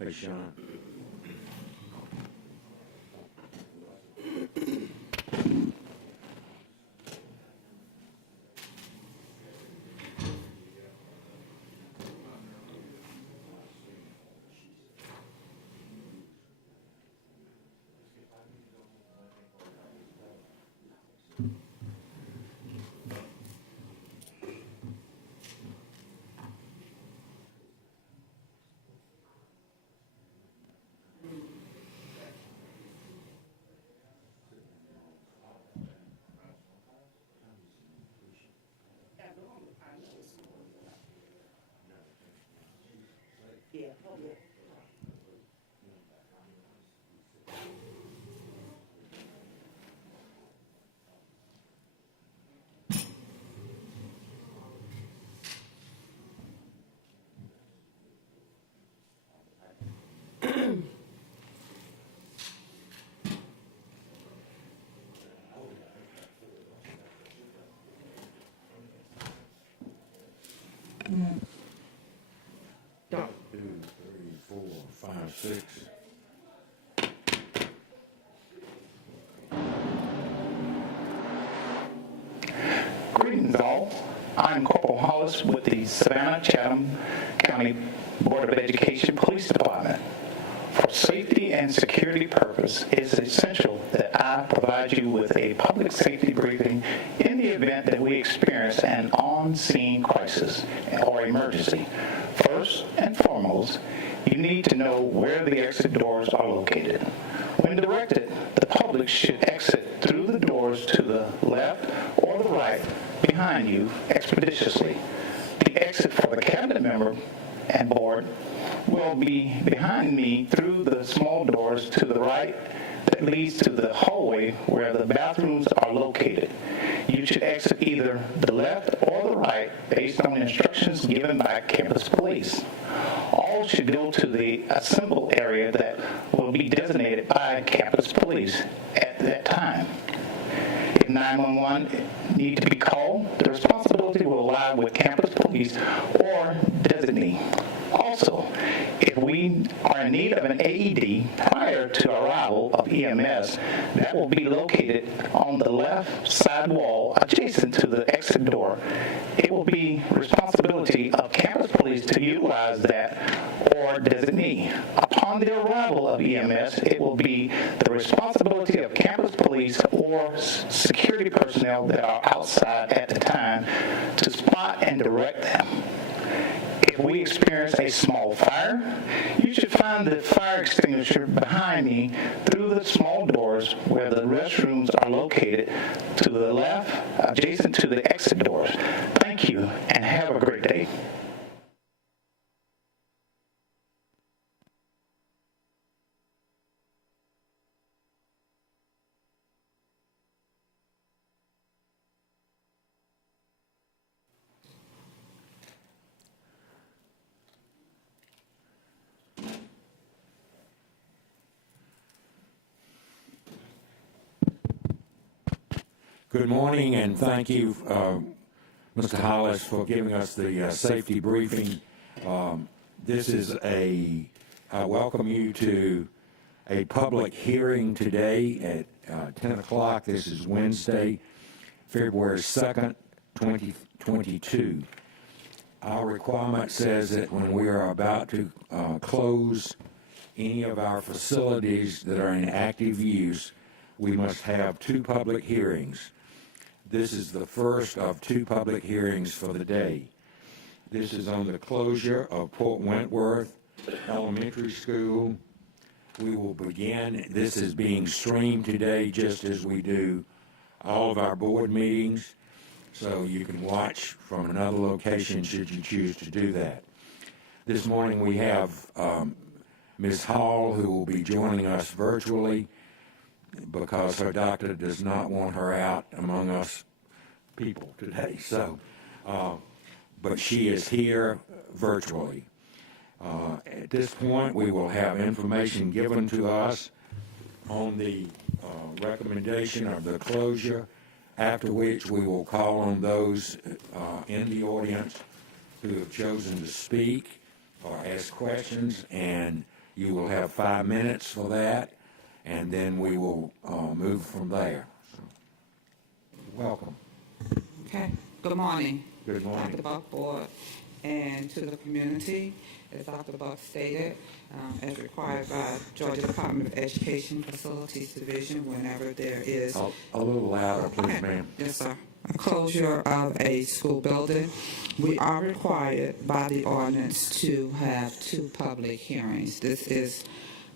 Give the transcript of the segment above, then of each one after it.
Hey, Sean. Two, three, four, five, six. Greetings all. I'm Corporal Hollis with the Savannah-Chatham County Board of Education Police Department. For safety and security purpose, it's essential that I provide you with a public safety briefing in the event that we experience an on-scene crisis or emergency. First and foremost, you need to know where the exit doors are located. When directed, the public should exit through the doors to the left or the right behind you expeditiously. The exit for the cabinet member and board will be behind me through the small doors to the right that leads to the hallway where the bathrooms are located. You should exit either the left or the right based on instructions given by campus police. All should go to the assemble area that will be designated by campus police at that time. If 911 need to be called, the responsibility will lie with campus police or designee. Also, if we are in need of an AED prior to arrival of EMS, that will be located on the left side wall adjacent to the exit door. It will be responsibility of campus police to utilize that or designee. Upon the arrival of EMS, it will be the responsibility of campus police or security personnel that are outside at the time to spot and direct them. If we experience a small fire, you should find the fire extinguisher behind me through the small doors where the restrooms are located to the left, adjacent to the exit doors. Thank you, and have a great day. Good morning, and thank you, Mr. Hollis, for giving us the safety briefing. I welcome you to a public hearing today at 10 o'clock. This is Wednesday, February 2nd, 2022. Our requirement says that when we are about to close any of our facilities that are in active use, we must have two public hearings. This is the first of two public hearings for the day. This is on the closure of Port Wentworth Elementary School. We will begin. This is being streamed today just as we do all of our board meetings, so you can watch from another location should you choose to do that. This morning we have Ms. Hall, who will be joining us virtually because her doctor does not want her out among us people today. So, but she is here virtually. At this point, we will have information given to us on the recommendation of the closure, after which we will call on those in the audience who have chosen to speak or ask questions, and You will have 5 minutes for that, and then we will move from there. So, welcome. Okay, good morning. Good morning. Dr. Buck Board and to the community. As Dr. Buck stated, as required by Georgia Department of Education Facilities Division, whenever there is A little louder, please, ma'am. Yes, sir. A closure of a school building, we are required by the ordinance to have 2 public hearings. This is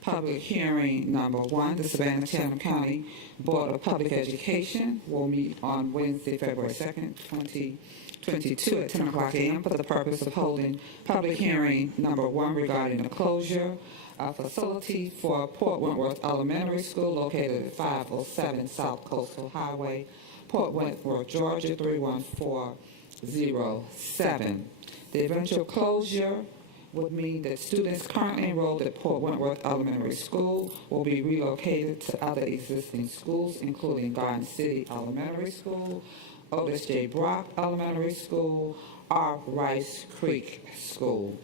public hearing number 1. The Savannah-Chatham County Board of Public Education will meet on Wednesday, February 2nd, 2022 at 10 o'clock a.m. for the purpose of holding public hearing number 1 regarding the closure of facility for Port Wentworth Elementary School located at 507 South Coastal Highway, Port Wentworth, Georgia 31407. The eventual closure would mean that students currently enrolled at Port Wentworth Elementary School will be relocated to other existing schools, including Garden City Elementary School, Otis J. Brock Elementary School, or Rice Creek School.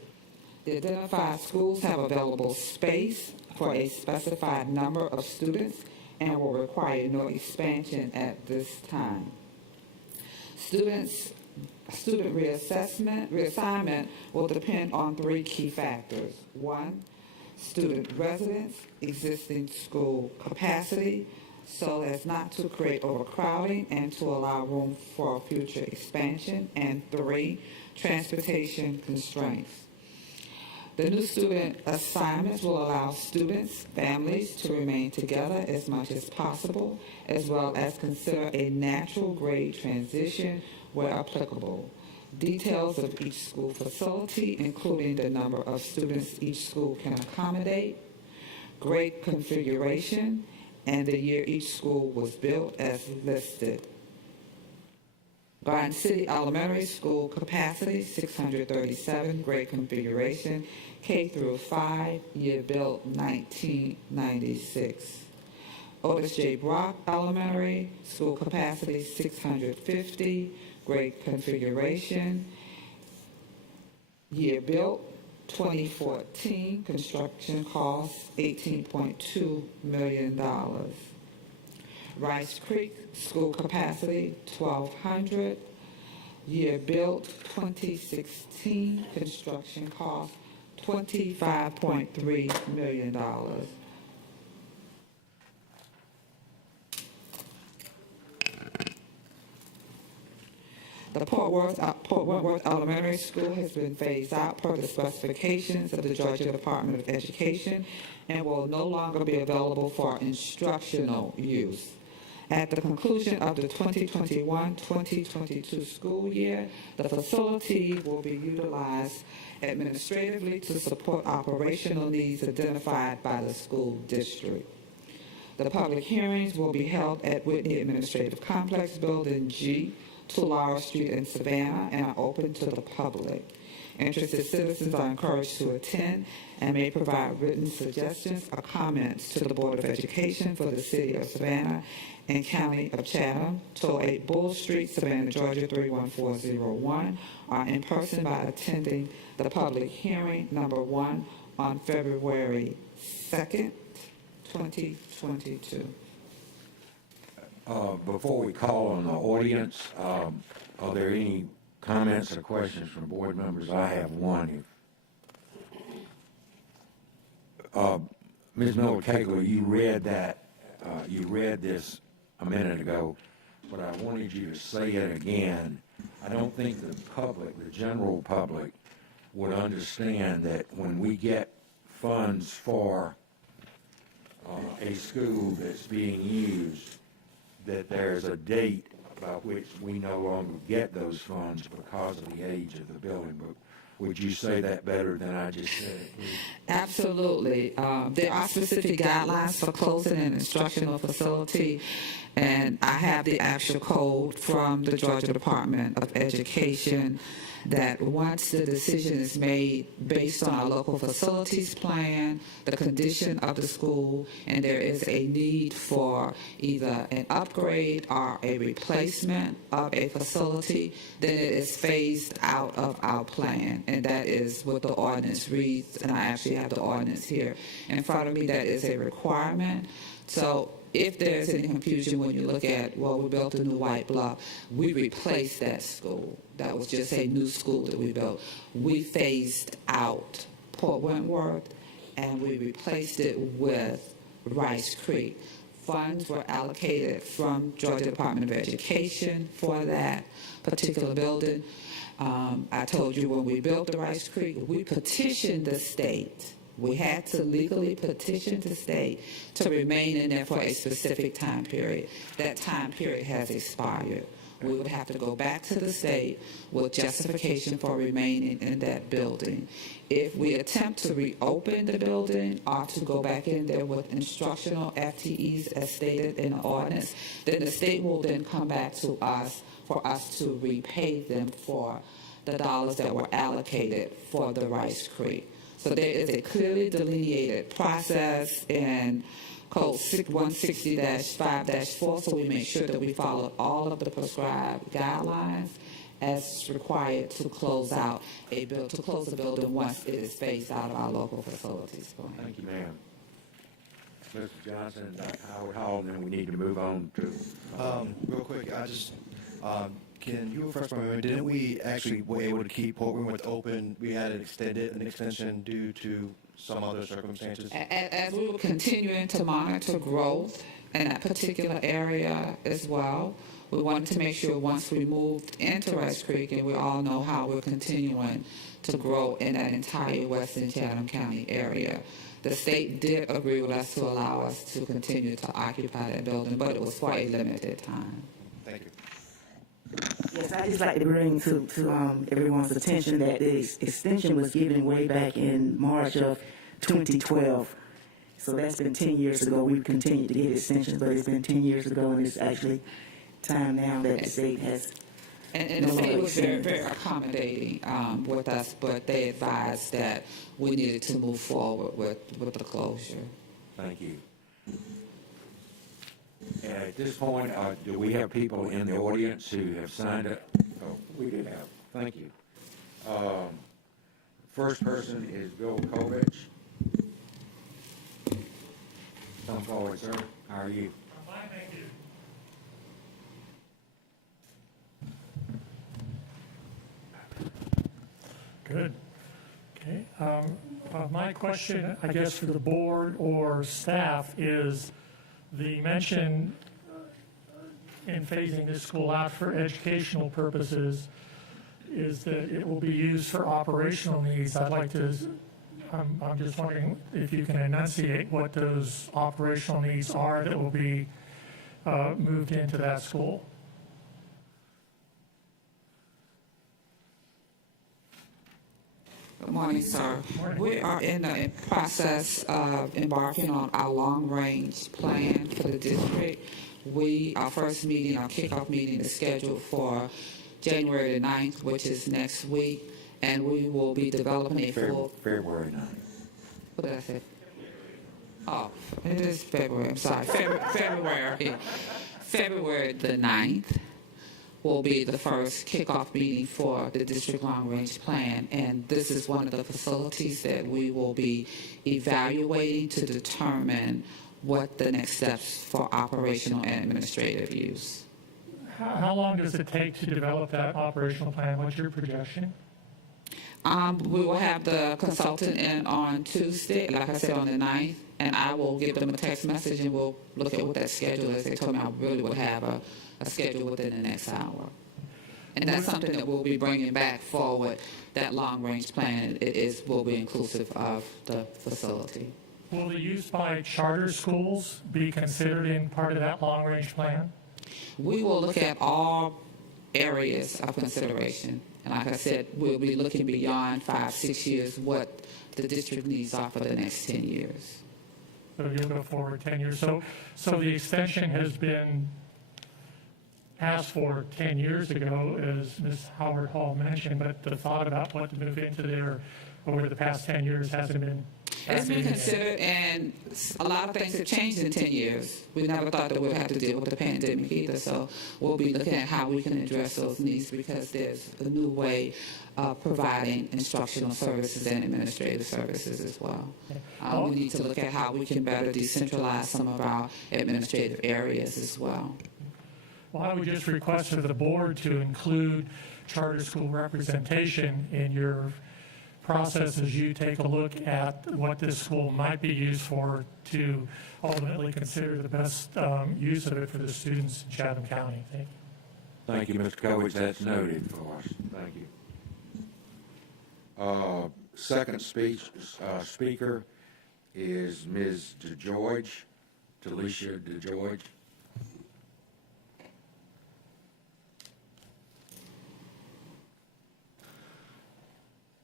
The identified schools have available space for a specified number of students and will require no expansion at this time. Student reassignment will depend on 3 key factors. 1, student residence, existing school capacity, so as not to create overcrowding and to allow room for future expansion. And 3, transportation constraints. The new student assignments will allow students, families to remain together as much as possible, as well as consider a natural grade transition where applicable. Details of each school facility, including the number of students each school can accommodate, grade configuration, and the year each school was built as listed. Garden City Elementary School capacity, 637, grade configuration, K through 5, year built 1996. Otis J. Brock Elementary School capacity, 650, grade configuration, year built 2014, construction costs $18.2 million. Rice Creek School capacity, 1,200. Year built, 2016. Construction cost, $25.3 million. The Port Wentworth Elementary School has been phased out per the specifications of the Georgia Department of Education and will no longer be available for instructional use. At the conclusion of the 2021-2022 school year, the facility will be utilized administratively to support operational needs identified by the school district. The public hearings will be held at Whitney Administrative Complex, Building G, 2 Laura Street in Savannah, and are open to the public. Interested citizens are encouraged to attend and may provide written suggestions or comments to the Board of Education for the City of Savannah and County of Chatham, 208 Bull Street, Savannah, Georgia 31401, or in person by attending the public hearing number 1 on February 2nd, 2022. Before we call on the audience, are there any comments or questions from board members? I have one. Ms. Miller-Kegler, you read this a minute ago, but I wanted you to say it again. I don't think the public, the general public, would understand that when we get funds for a school that's being used, that there's a date by which we no longer get those funds because of the age of the building. But would you say that better than I just said it, please? Absolutely. There are specific guidelines for closing an instructional facility, and I have the actual code from the Georgia Department of Education that once the decision is made based on our local facilities plan, the condition of the school, and there is a need for either an upgrade or a replacement of a facility, then it is phased out of our plan. And that is what the ordinance reads, and I actually have the ordinance here in front of me. That is a requirement. So if there's any confusion when you look at, well, we built a new White Bluff, we replaced that school. That was just a new school that we built. We phased out Port Wentworth, and we replaced it with Rice Creek. Funds were allocated from Georgia Department of Education for that particular building. I told you when we built the Rice Creek, we petitioned the state. We had to legally petition the state to remain in there for a specific time period. That time period has expired. We would have to go back to the state with justification for remaining in that building. If we attempt to reopen the building or to go back in there with instructional FTEs as stated in the ordinance, then the state will then come back to us for us to repay them for the dollars that were allocated for the Rice Creek. So there is a clearly delineated process in Code 160-5-4, so we make sure that we follow all of the prescribed guidelines as required to close out to close the building once it is phased out of our local facilities plan. Thank you, ma'am. Mr. Johnson, Howard Hall, then we need to move on to... Real quick, I just, can you refresh my memory? Didn't we actually were able to keep Port Wentworth open? We had an extension due to some other circumstances? As we were continuing to monitor growth in that particular area as well, we wanted to make sure once we moved into Rice Creek, and we all know how we're continuing to grow in that entire western Chatham County area, the state did agree with us to allow us to continue to occupy that building, but it was for a limited time. Thank you. Yes, I'd just like to bring to everyone's attention that the extension was given way back in March of 2012. So that's been 10 years ago. We've continued to get extensions, but it's been 10 years ago, and it's actually time now that the state has... And the state was very, very accommodating with us, but they advised that we needed to move forward with the closure. Thank you. And at this point, do we have people in the audience who have signed up? Oh, we do have. Thank you. First person is Bill Kovich. Come forward, sir. How are you? I'm fine, thank you. Good. Okay. My question, I guess, for the board or staff is the mention in phasing this school out for educational purposes is that it will be used for operational needs. I'm just wondering if you can enunciate what those operational needs are that will be moved into that school. Good morning, sir. We are in the process of embarking on our long-range plan for the district. Our first meeting, our kickoff meeting, is scheduled for January the 9th, which is next week, and we will be developing a full... February 9th. What did I say? Oh, it is February. I'm sorry. February. February the 9th will be the first kickoff meeting for the district long-range plan, and this is one of the facilities that we will be evaluating to determine what the next steps for operational and administrative use. How long does it take to develop that operational plan? What's your projection? We will have the consultant in on Tuesday, like I said, on the 9th, and I will give them a text message and we'll look at what that schedule is. They told me I really would have a schedule within the next hour. And that's something that we'll be bringing back forward. That long-range plan will be inclusive of the facility. Will the use by charter schools be considered in part of that long-range plan? We will look at all areas of consideration. And like I said, we'll be looking beyond 5-6 years what the district needs are for the next 10 years. So you'll go forward 10 years. So the extension has been asked for 10 years ago, as Ms. Howard Hall mentioned, but the thought about what to move into there over the past 10 years hasn't been. It's been considered, and a lot of things have changed in 10 years. We never thought that we'd have to deal with the pandemic either, so we'll be looking at how we can address those needs because there's a new way of providing instructional services and administrative services as well. We need to look at how we can better decentralize some of our administrative areas as well. Well, I would just request of the board to include charter school representation in your process as you take a look at what this school might be used for to ultimately consider the best use of it for the students in Chatham County. Thank you. Thank you, Mr. Kovich. That's noted for us. Thank you. Second speaker is Ms. DeGeorge, Talisha DeGeorge.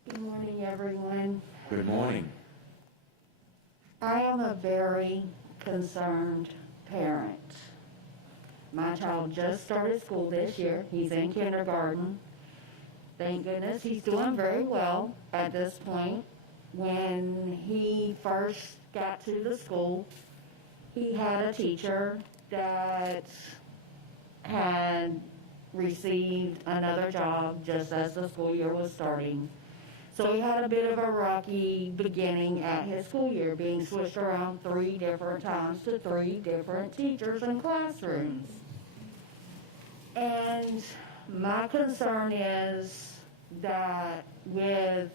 Good morning, everyone. Good morning. I am a very concerned parent. My child just started school this year. He's in kindergarten. Thank goodness he's doing very well at this point. When he first got to the school, he had a teacher that had received another job just as the school year was starting. So he had a bit of a rocky beginning at his school year, being switched around 3 different times to 3 different teachers and classrooms. And my concern is that with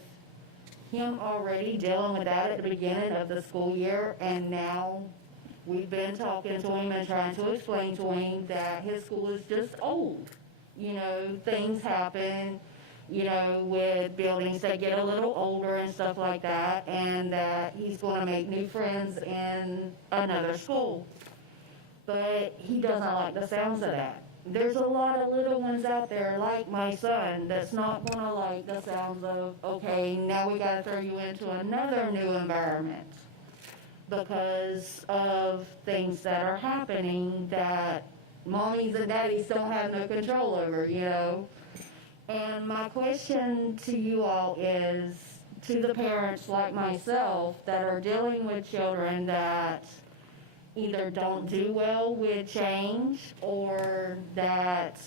him already dealing with that at the beginning of the school year, and now we've been talking to him and trying to explain to him that his school is just old. You know, things happen. You know, with buildings that get a little older and stuff like that, and that he's going to make new friends in another school. But he doesn't like the sounds of that. There's a lot of little ones out there, like my son, that's not going to like the sounds of, okay, now we got to throw you into another new environment because of things that are happening that mommies and daddies don't have no control over, you know. And my question to you all is, to the parents like myself that are dealing with children that either don't do well with change or that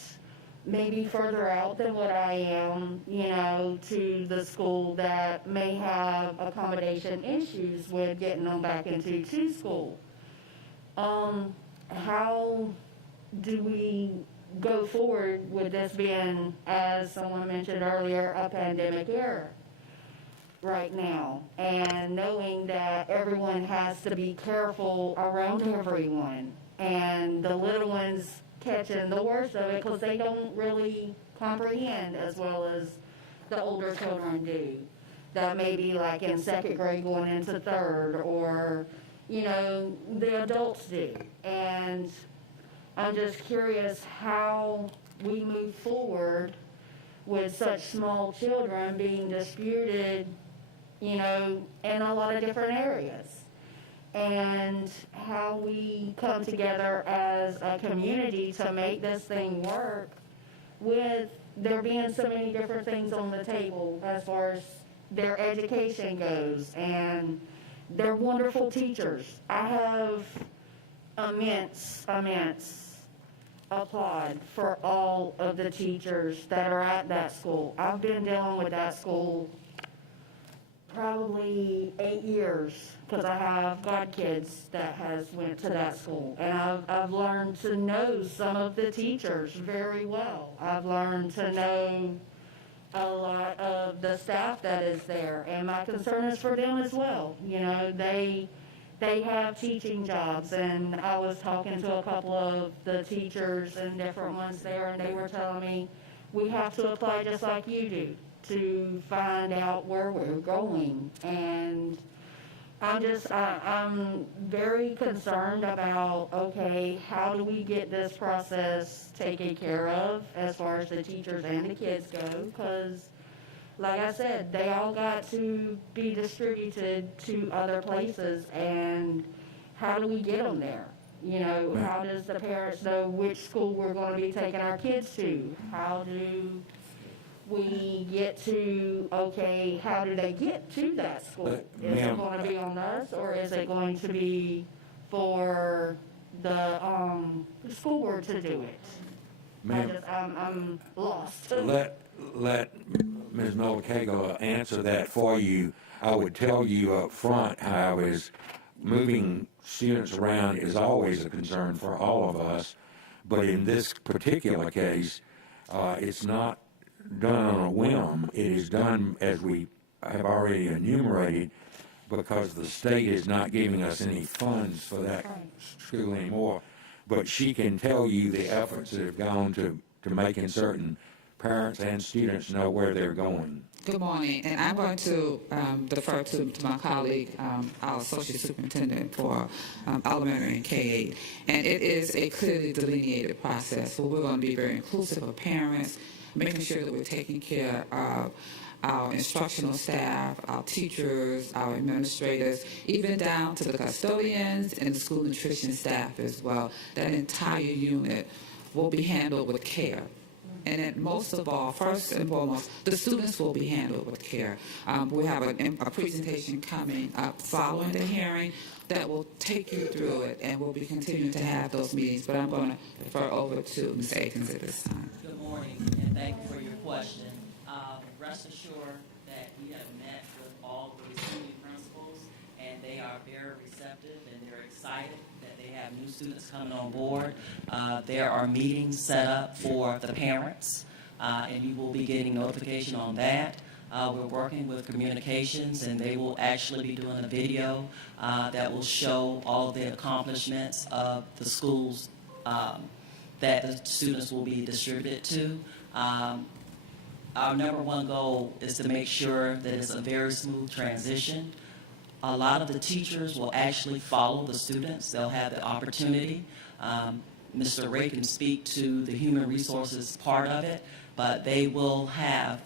may be further out than what I am, you know, to the school that may have accommodation issues with getting them back into school. How do we go forward with this being, as someone mentioned earlier, a pandemic era right now, and knowing that everyone has to be careful around everyone, and the little ones catching the worst of it because they don't really comprehend as well as the older children do, that may be like in 2nd grade going into 3rd, or, you know, the adults do. And I'm just curious how we move forward with such small children being disputed, you know, in a lot of different areas. And how we come together as a community to make this thing work with there being so many different things on the table as far as their education goes. And they're wonderful teachers. I have immense applaud for all of the teachers that are at that school. I've been dealing with that school probably 8 years because I have godkids that has went to that school, and I've learned to know some of the teachers very well. I've learned to know a lot of the staff that is there, and my concern is for them as well. You know, they have teaching jobs, and I was talking to a couple of the teachers and different ones there, and they were telling me we have to apply just like you do to find out where we're going. And I'm very concerned about, okay, how do we get this process taken care of as far as the teachers and the kids go? Because, like I said, they all got to be distributed to other places, and how do we get them there? You know, how does the parents know which school we're going to be taking our kids to? How do we get to, okay, how do they get to that school? Is it Ma'am. going to be on us, or is it going to be for the school board to do it? Ma'am. I'm lost. Let Ms. Nolakago answer that for you. I would tell you up front how is moving students around is always a concern for all of us, but in this particular case, it's not done on a whim. It is done, as we have already enumerated, because the state is not giving us any funds for that school anymore. But she can tell you the efforts that have gone to making certain parents and students know where they're going. Good morning, and I'm going to defer to my colleague, our Associate Superintendent for Elementary and K-8. And it is a clearly delineated process, so we're going to be very inclusive of parents, making sure that we're taking care of our instructional staff, our teachers, our administrators, even down to the custodians and the school nutrition staff as well. That entire unit will be handled with care. And then most of all, first and foremost, the students will be handled with care. We have a presentation coming up following the hearing that will take you through it, and we'll be continuing to have those meetings. But I'm going to defer over to Ms. Akins at this time. Good morning, and thank you for your question. Rest assured that we have met with all the receiving principals, and they are very receptive, and they're excited that they have new students coming on board. There are meetings set up for the parents, and you will be getting notification on that. We're working with communications, and they will actually be doing a video that will show all the accomplishments of the schools that the students will be distributed to. Our number one goal is to make sure that it's a very smooth transition. A lot of the teachers will actually follow the students. They'll have the opportunity. Mr. Ray can speak to the human resources part of it, but they will have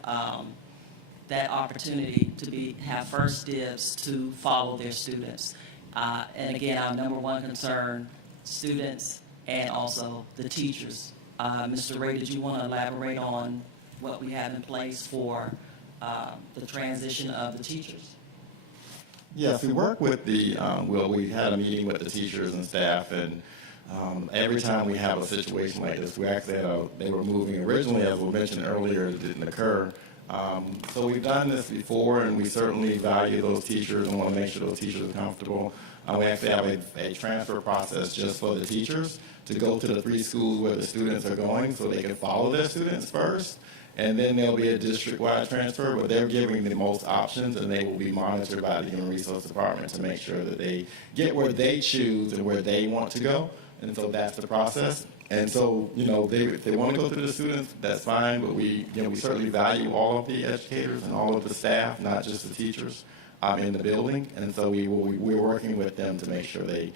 that opportunity to have first dibs to follow their students. And again, our number one concern, students and also the teachers. Mr. Ray, did you want to elaborate on what we have in place for the transition of the teachers? Yes, we work with the, we had a meeting with the teachers and staff, and every time we have a situation like this, we actually they were moving originally, as we mentioned earlier, it didn't occur. So we've done this before, and we certainly value those teachers and want to make sure those teachers are comfortable. We actually have a transfer process just for the teachers to go to the 3 schools where the students are going so they can follow their students first. And then there'll be a district-wide transfer, but they're giving the most options, and they will be monitored by the Human Resource Department to make sure that they get where they choose and where they want to go. And so that's the process. And so, if they want to go to the students, that's fine, but we certainly value all of the educators and all of the staff, not just the teachers in the building. And so we're working with them to make sure they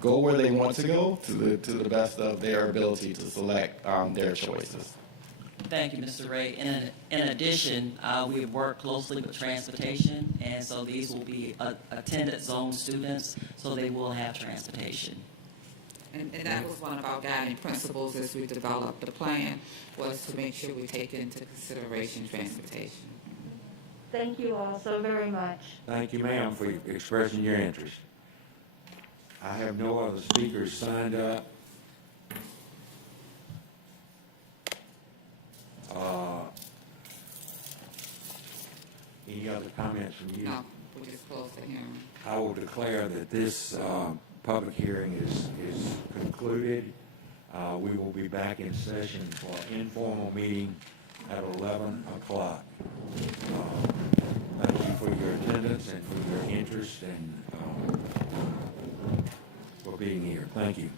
go where they want to go to the best of their ability to select their choices. Thank you, Mr. Ray. In addition, we have worked closely with transportation, and so these will be attended zone students, so they will have transportation. And that was one of our guiding principles as we developed the plan, was to make sure we take into consideration transportation. Thank you all so very much. Thank you, ma'am, for expressing your interest. I have no other speakers signed up. Any other comments from you? No, we just closed the hearing. I will declare that this public hearing is concluded. We will be back in session for an informal meeting at 11 o'clock. Thank you for your attendance and for your interest and for being here. Thank you.